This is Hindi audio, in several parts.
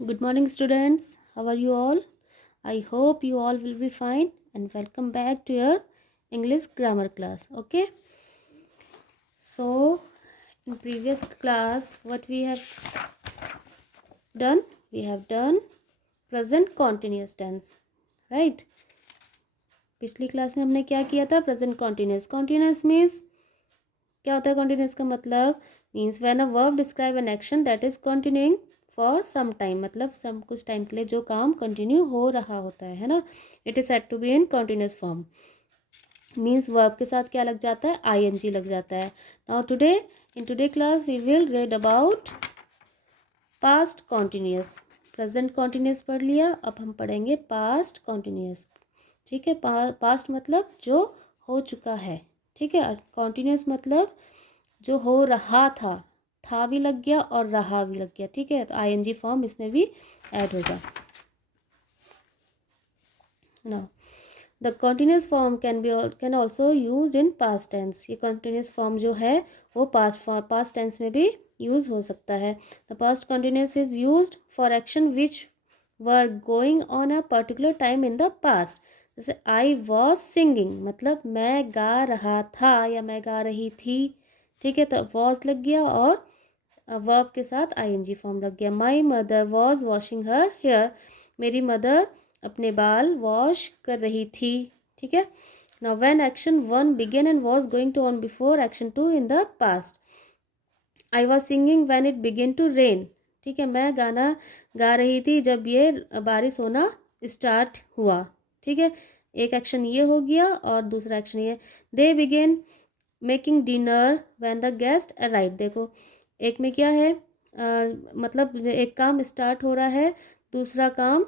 Good morning, students. How are you all? I hope you all will be fine and welcome back to your English grammar class. Okay. So, in previous class, what we have done? We have done present continuous tense, right? पिछली क्लास में हमने क्या किया था? Present continuous. कॉन्टिन्यूस मीन्स क्या होता है? कॉन्टिन्यूस का मतलब means when a verb describe an action that is continuing for some time, मतलब सम कुछ टाइम के लिए जो काम कंटिन्यू हो रहा होता है ना. It is said to be in continuous form. Means verb के साथ क्या लग जाता है? आईएनजी लग जाता है. Now today in today class we will read about past continuous. Present continuous पढ़ लिया, अब हम पढ़ेंगे पास्ट कॉन्टिन्यूस. ठीक है. पास्ट मतलब जो हो चुका है. ठीक है. और कॉन्टिन्यूस मतलब जो हो रहा था भी लग गया और रहा भी लग गया. ठीक है. तो आईएनजी फॉर्म इसमें भी ऐड होगा. Now the continuous form can also use in past tense. ये कंटिन्यूस फॉर्म जो है वो पास्ट टेंस में भी यूज हो सकता है. The past continuous is used for action which were going on a particular time in the past. जैसे आई वॉज सिंगिंग मतलब मैं गा रहा था या मैं गा रही थी. ठीक है. तो वॉज लग गया और वर्ब के साथ आईएनजी फॉर्म लग गया. My mother was washing her hair. मेरी मदर अपने बाल वॉश कर रही थी. ठीक है. Now when action one began and was going to on before action two in the past. I was singing when it began to rain. ठीक है. मैं गाना गा रही थी जब ये बारिश होना स्टार्ट हुआ. ठीक है. एक एक्शन ये हो गया और दूसरा एक्शन ये. They begin making dinner when the guest arrive. देखो एक में क्या है, मतलब एक काम स्टार्ट हो रहा है, दूसरा काम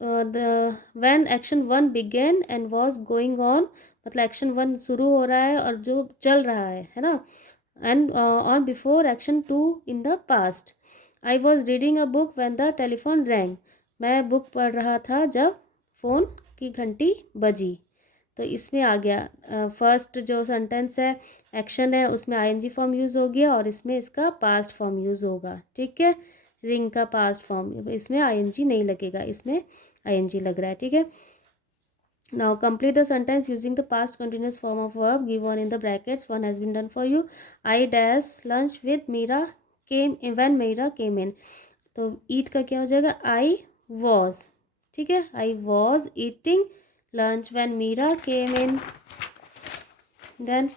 when action one began and was going on, मतलब एक्शन वन शुरू हो रहा है और जो चल रहा है ना. And on before action two in the past. I was reading a book when the telephone rang. मैं बुक पढ़ रहा था जब फ़ोन की घंटी बजी. तो इसमें आ गया फर्स्ट जो सेंटेंस है, एक्शन है, उसमें आईएनजी फॉर्म यूज़ हो गया और इसमें इसका पास्ट फॉर्म यूज़ होगा. ठीक है. रिंग का पास्ट फॉर्म, इसमें आईएनजी नहीं लगेगा, इसमें आईएनजी लग रहा है. ठीक है. Now complete the sentence using the past continuous form of verb given in the brackets. One has been done for you. I dash lunch with Meera came when Meera came in. तो ईट का क्या हो जाएगा? I was. ठीक है. I was eating lunch when Meera came in. Then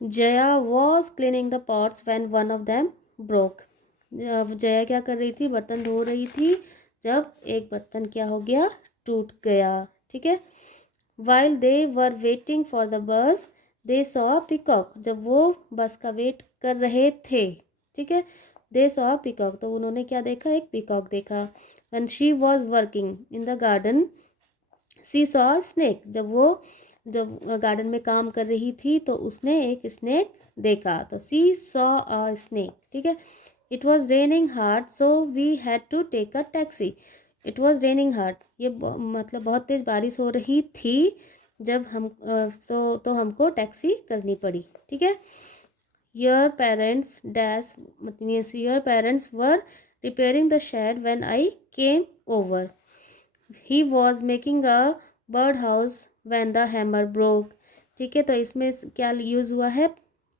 Jaya was cleaning the pots when one of them broke. Jaya क्या कर रही थी? बर्तन धो रही थी जब एक बर्तन क्या हो गया? टूट गया. ठीक है. While they were waiting for the bus, they saw a peacock. जब वो बस का वेट कर रहे थे. ठीक है. दे सॉ पीकॉक, तो उन्होंने क्या देखा? एक पीकॉक देखा. When she was working in the garden she saw snake. जब गार्डन में काम कर रही थी तो उसने एक स्नेक देखा. तो शी सॉ अ स्नेक. ठीक है. It was raining hard so we had to take a taxi. It was raining hard, ये मतलब बहुत तेज़ बारिश हो रही थी जब हम तो हमको टैक्सी करनी पड़ी. ठीक है. Your parents dash means your parents were repairing the shed when I came over. He was making a birdhouse when the hammer broke. ठीक है. तो इसमें क्या यूज़ हुआ है?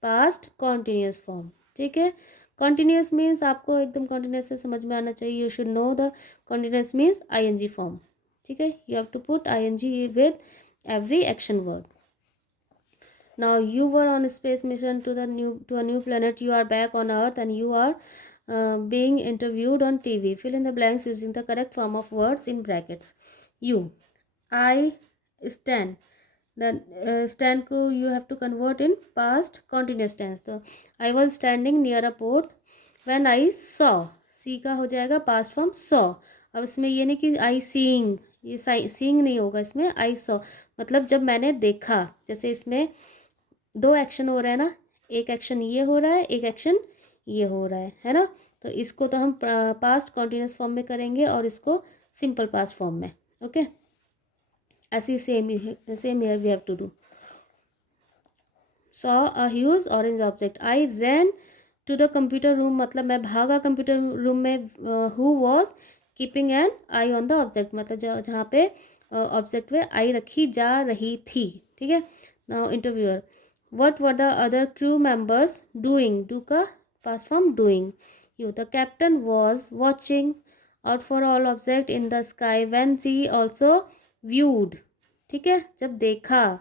Past continuous form. ठीक है. कॉन्टिन्यूस मीन्स आपको एकदम कॉन्टिन्यूस से समझ में आना चाहिए. You should know the continuous means ING form. ठीक है. You have to put ING with every action verb. Now you were on a space mission to a new planet. You are back on Earth and you are being interviewed on TV. Fill in the blanks using the correct form of words in brackets. You, I stand. Then stand को you have to convert in past continuous tense. तो I was standing near a port when I saw. See का हो जाएगा past form saw. अब इसमें ये नहीं कि I seeing, ये seeing नहीं होगा इसमें. I saw मतलब जब मैंने देखा. जैसे इसमें दो एक्शन हो रहा है ना, एक एक्शन ये हो रहा है, एक एक्शन ये हो रहा है ना. तो इसको तो हम पास्ट कॉन्टिन्यूस फॉर्म में करेंगे और इसको सिंपल पास्ट फॉर्म में. ओके. ऐसी same here we have to do. saw a huge orange object. I ran to the computer room मतलब मैं भागा कंप्यूटर रूम में. Who was keeping an eye on the object मतलब जहाँ पे ऑब्जेक्ट पे आई रखी जा रही थी. ठीक है. Now interviewer, what were the other crew members doing. Do का past form doing. You, the captain was watching out for all object in the sky when she also viewed. ठीक है, जब देखा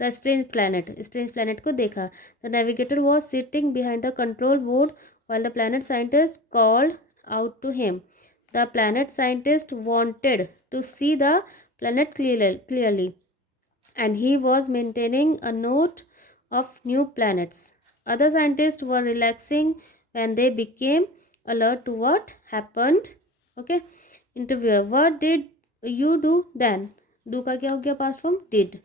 द स्ट्रेंज प्लैनेट को देखा. The navigator was sitting behind the control board while the planet scientist called out to him. The planet scientist wanted to see the planet clearly, and he was maintaining a note of new planets. Other scientists were relaxing when they became alert to what happened. Okay. Interviewer, what did you do then? Do का क्या हो गया past form? Did.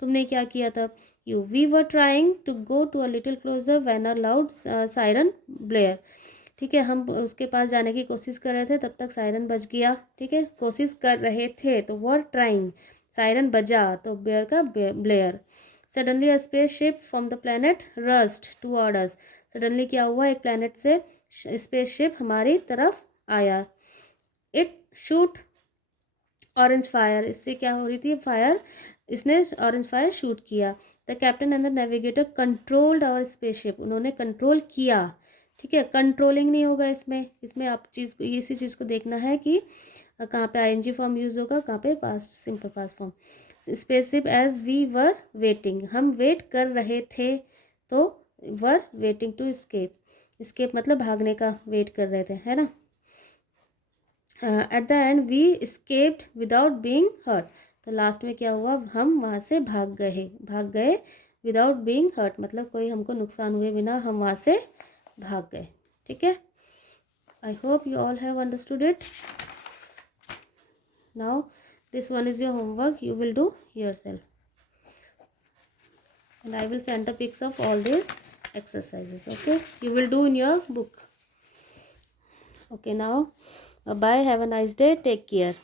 तुमने क्या किया था? You, we were trying to go to a little closer when a loud siren blare. ठीक है, हम उसके पास जाने की कोशिश कर रहे थे तब तक सायरन बज गया. ठीक है, कोशिश कर रहे थे तो वर ट्राइंग, सायरन बजा तो बेयर का Blair. Suddenly a space ship from the planet rust toward us. Suddenly क्या हुआ, एक प्लैनेट से स्पेस शिप हमारी तरफ आया. इट शूट ऑरेंज फायर, इससे क्या हो रही थी फायर, इसने ऑरेंज फायर शूट किया. The captain and the navigator controlled our spaceship, उन्होंने कंट्रोल किया. ठीक है, कंट्रोलिंग नहीं होगा इसमें. इसमें आप इसी चीज़ को देखना है कि कहाँ पे आईएनजी फॉर्म यूज होगा, कहाँ पे past simple past form. Spaceship as we were waiting, हम वेट कर रहे थे तो were waiting to escape. Escape मतलब भागने का वेट कर रहे थे, है ना. At the end we escaped without being hurt, तो लास्ट में क्या हुआ, हम वहाँ से भाग गए विदाउट बीइंग हर्ट मतलब कोई हमको नुकसान हुए बिना हम वहाँ से भाग गए. ठीक है. I hope you all have understood it. Now this one is your homework, you will do yourself and I will send the pics of all these exercises. Okay, you will do in your book. Okay, now bye, have a nice day, take care.